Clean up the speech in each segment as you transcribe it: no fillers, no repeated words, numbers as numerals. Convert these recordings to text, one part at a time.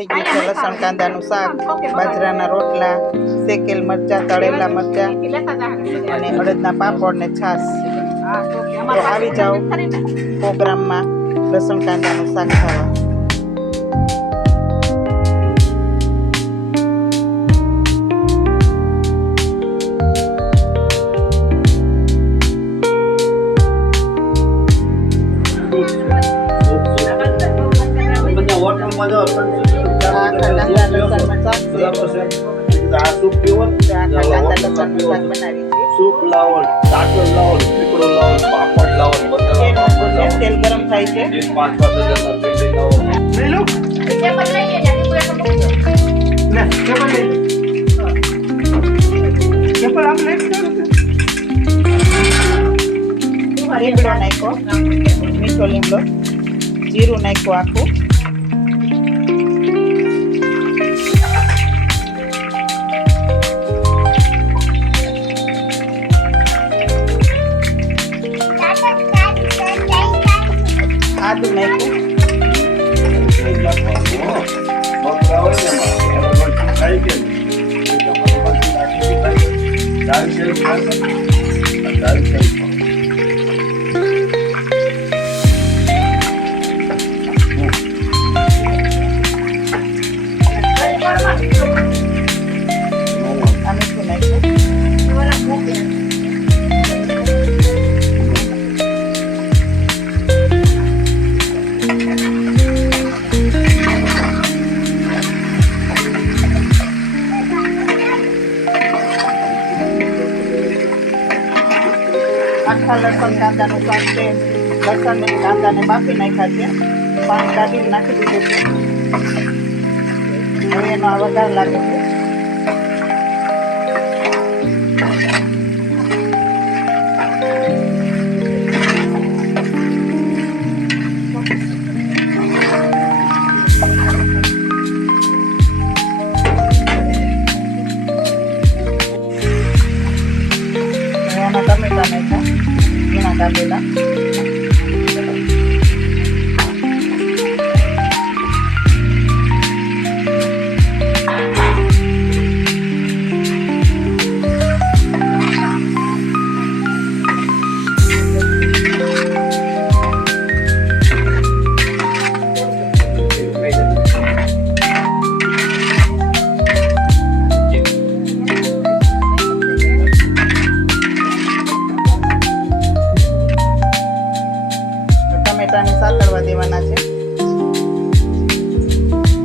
લસણ કાંદાનું શાક, બાજરાના રોટલા, શેકેલ મરચા, તળેલા મરચા અને અડદના પાપડ ને છાશ. તો આવી જાઓ પ્રોગ્રામમાં લસણ કાંદાનું શાક ખાવા. તેલ ગરમ થાય છે. લીમડો નાખ્યો, મીઠો લીમડો, જીરું નાખ્યું આખું, આદુ નાખ્યું, મીઠું નાખ્યું, આખા લસણ કાંદાનું શાક છે. લસણ ને કાંદાને બાફી નાખ્યા છે, પાણી કાઢીને નાખી દીધું છે. હવે એનો આ વઘાર લાગે છે. ટમેટા નાખ્યા, ઝીણા કાપેલા, ટમેટાને સાતળવા દેવાના છે.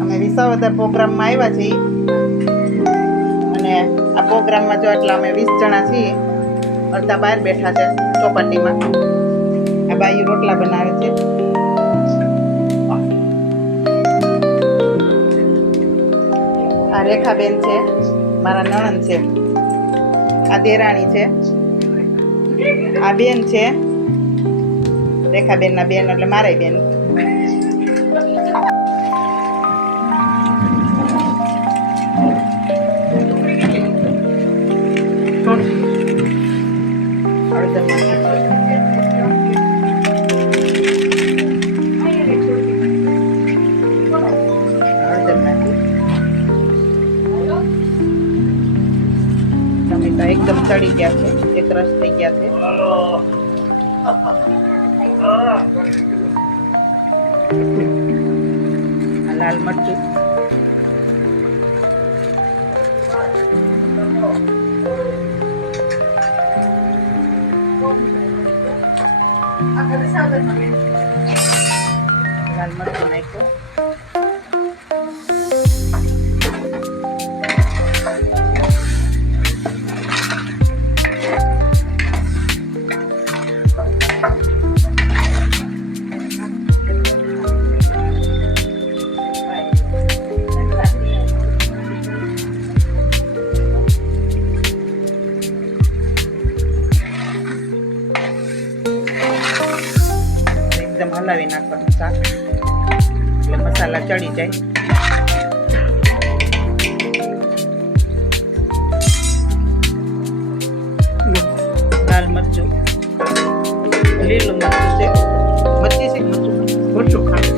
અમે વિસાવદર પ્રોગ્રામમાં આવ્યા છીએ અને આ પ્રોગ્રામમાં જો એટલા અમે 20 જણા છીએ. અડધા બહાર બેઠા છે ચોપાટીમાં. આ બાઈ રોટલા બનાવે છે. આ રેખાબેન છે, મારા નણંદ છે. આ દેરાણી છે, આ બેન છે, રેખાબેન ના બેન એટલે મારા બેન. ટમેટા એકદમ ચડી ગયા છે, એક રસ થઈ ગયા છે. લાલ મરચું, લાલ મરચું નાખ્યું, હલાવી નાખવાનું શાક એટલે મસાલા ચડી જાય. લાલ મરચું, લીલું મરચું છે, મરચી છે, મરચું ખાંડ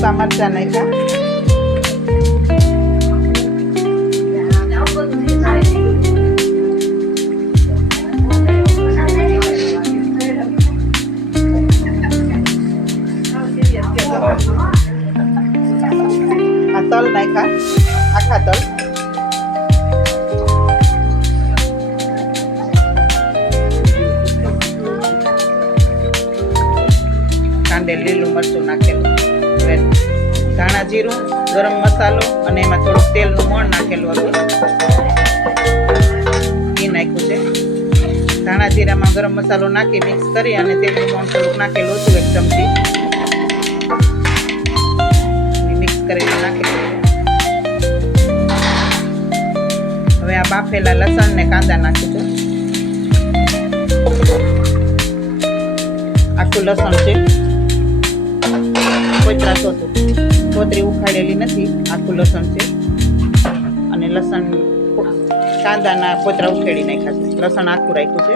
સૂકા મરચાં નાખ્યા. આ તલ નાખ્યા, આખા તલ. કાંડે લીલું મરચું નાખેલું, ધાણા જીરું, ગરમ મસાલો અને એમાં થોડુંક તેલનું મોણ નાખેલું હતું એ નાખ્યું છે. ધાણા જીરામાં ગરમ મસાલો નાખી મિક્સ કરી અને તેલનું મોણ થોડુંક નાખેલું હતું 1 ચમચી મિક્સ કરીને નાખેલું. હવે આ બાફેલા લસણ ને કાંદા નાખી દો. આખું લસણ છે, કોતરા ચોથું, કોતરી ઉખાડેલી નથી, આખું લસણ છે. અને લસણ કાંદાના કોતરા ઉખેડી નાખ્યા છે. લસણ આખું રાખ્યું છે.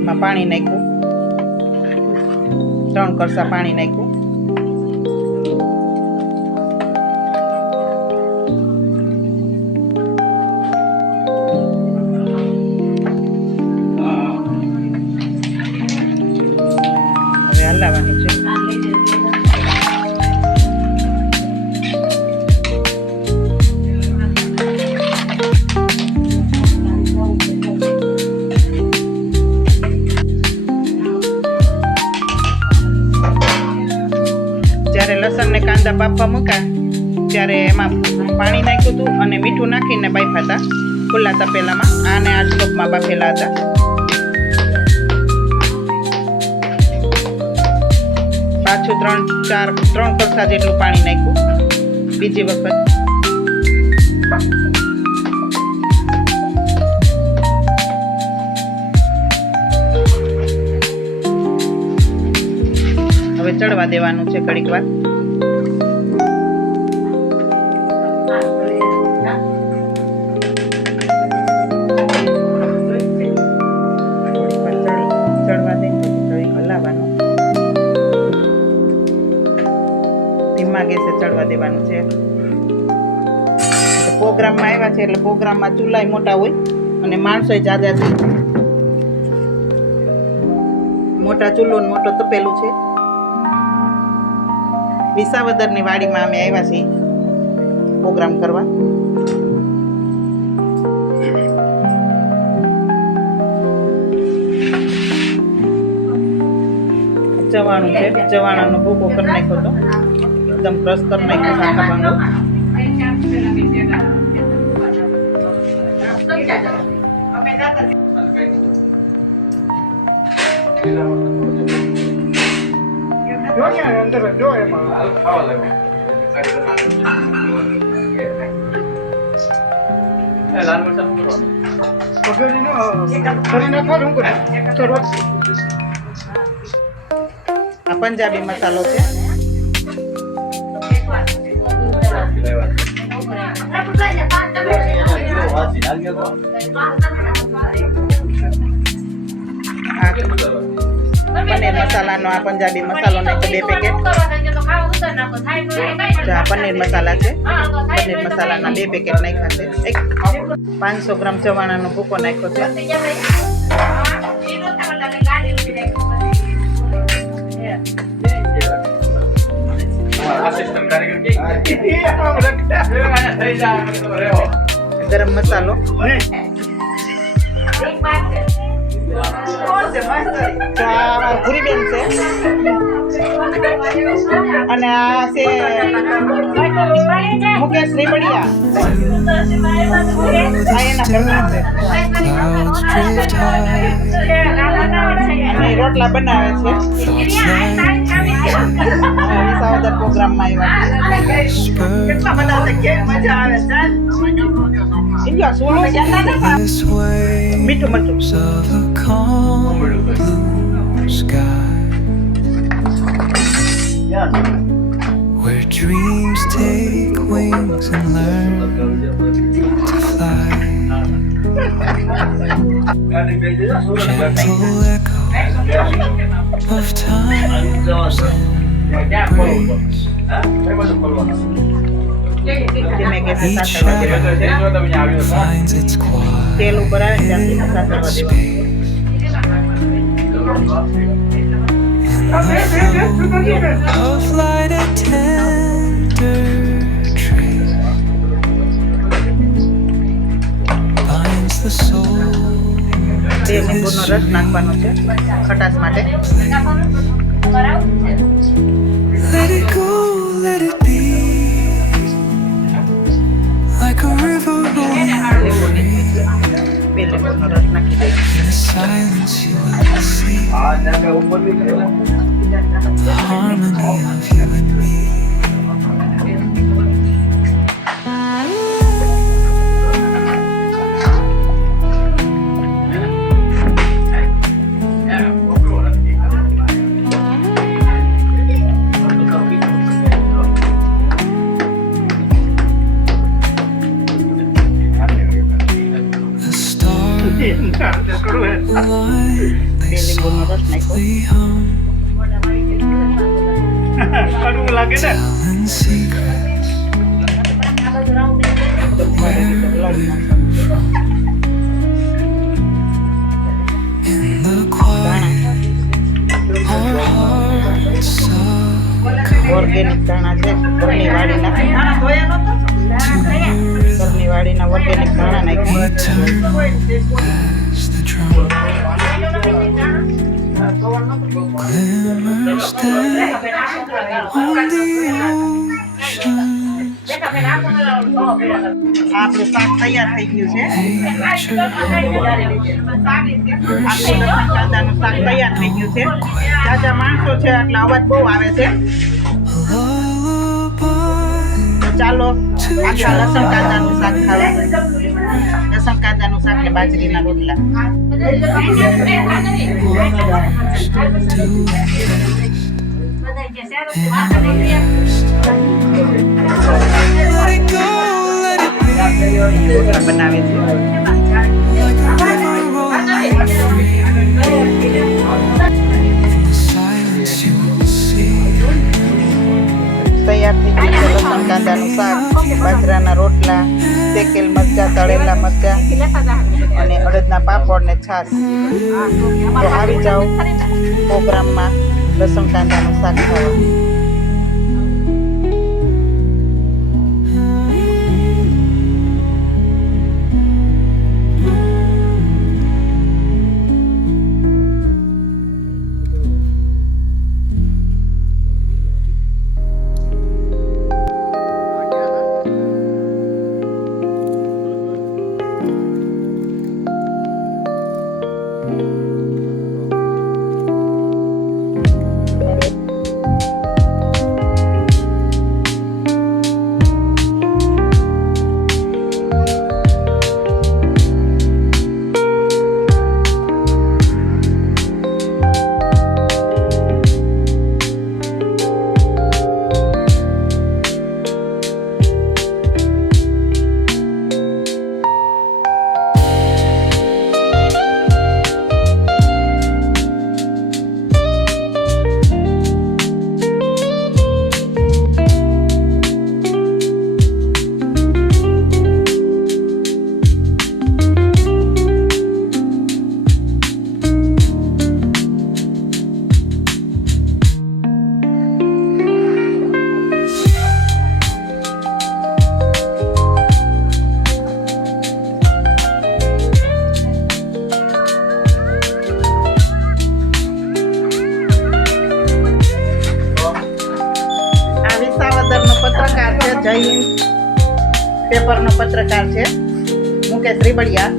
એમાં પાણી નાખ્યું, 3 કળશા પાણી નાખ્યું. હલાવવાની છે. જ્યારે લસણ ને કાંદા બાફવા મૂક્યા ત્યારે એમાં પાણી નાખ્યું હતું અને મીઠું નાખીને બાફ્યા હતા ખુલ્લા તપેલામાં. આને આ સ્ટોપમાં બાફેલા હતા. પાછું 3 કળશા જેટલું પાણી નાખ્યું બીજી વખત. હવે ચડવા દેવાનું છે ઘડીક વાર. ચડવા દે ઘડીક હલાવવાનું. ધીમા ગેસે ચડવા દેવાનું છે. પ્રોગ્રામમાં આવ્યા છે એટલે પ્રોગ્રામમાં ચૂલાય મોટા હોય અને માણસો જાજા છે. મોટા ચૂલો ને મોટો તપેલું છે. વિસાવદરની વાડીમાં અમે આવ્યા છીએ પ્રોગ્રામ કરવા. ચવાણું છે, ચવાણાનો ભૂકો કરી નાખ્યો હતો, એકદમ ક્રશ કરી નાખ્યો શાખા ભાંગો. આ પંજાબી મસાલો છે. પનીર મસાલાનો આ પંજાબી મસાલો નાખ્યો 2 પેકેટ. આ પનીર મસાલા છે. પનીર મસાલાના 2 પેકેટ નાખ્યા છે. 500 ગ્રામ ચવાણાનો ભૂકો નાખ્યો છે. ગરમ મસાલો, ભૂરી બેન છે અને આ છે મુકેશ રેબડિયા. અને રોટલા બનાવે છે. વિસાવદર પ્રોગ્રામમાં આવ્યા મીઠું મરચું. Where dreams take wings and learn to fly. Gentle echo of times and ways. ધીમે ગેસે Each સાતળવા દેવાનું છે. shadow finds its quiet તેલ ઉપર આવે ને ત્યાંથી સાતળવા દેવાનું. space. Of light a tender tree binds the soul બે to લીંબુનો this રસ નાખવાનો છે ખટાશ માટે. Let it go, let it be, like a river rolling free. બે લીંબુનો રસ નાખી દઈશું. In the silence you will see the harmony of you and me. The stars align, they softly hum, telling secrets. In the quiet, our hearts succumb organic ધાણા છે ઘરની વાડીના. ઘરની વાડીના organic ધાણા નાખ્યા. We turn as the drum glimmers down on the ocean. આપણું શાક તૈયાર થઈ ગયું છે. Nature આપણું લસણ કાંદાનું શાક તૈયાર થઈ ગયું છે. જાજા માણસો છે એટલે અવાજ બહુ આવે છે. lullaby તો ચાલો આખા લસણ કાંદાનું શાક ખાવા. લસણ કાંદાનું શાક ને બાજરીના રોટલા. let it go, let it be, રોટલા બનાવે છે. like a river rolling free. In the silence you will see તૈયાર થઈ ગયું છે લસણ કાંદાનું શાક, બાજરાના રોટલા, શેકેલ મરચા, તળેલા મરચા અને અડદના પાપડ ને છાશ. તો આવી જાઓ પ્રોગ્રામમાં લસણ કાંદાનું શાક ખાવા. જય હિન્દ પેપરનો પત્રકાર છે મુકેશ રીબડિયા.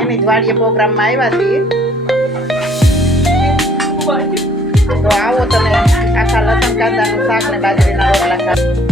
એની જ વાડીએ પ્રોગ્રામમાં આવ્યા છીએ. તો આવો તમે આખા લસણ કાંદાનું શાક ને બાજરીના રોટલા ખાવા.